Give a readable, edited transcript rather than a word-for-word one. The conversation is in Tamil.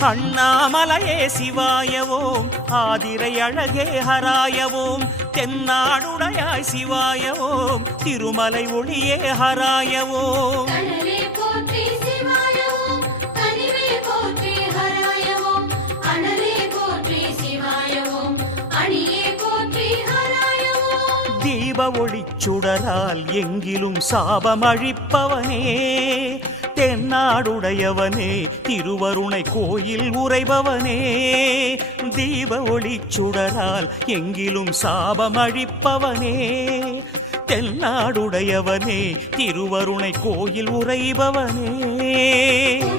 அண்ணாமலையே சிவாயவோம், ஆதிரை அழகே ஹராயவோம், தென்னாடுடையாய் சிவாயவோம், திருமலை ஒளியே ஹராயவோம். தீப ஒளிச்சுடரால் எங்கிலும் சாபமழிப்பவனே, தென்னாடுடையவனே, திருவருணை கோயில் உறைபவனே. தீப ஒளிச்சுடரால் எங்கிலும் சாபமழிப்பவனே, தென்னாடுடையவனே, திருவருணை கோயில் உறைபவனே.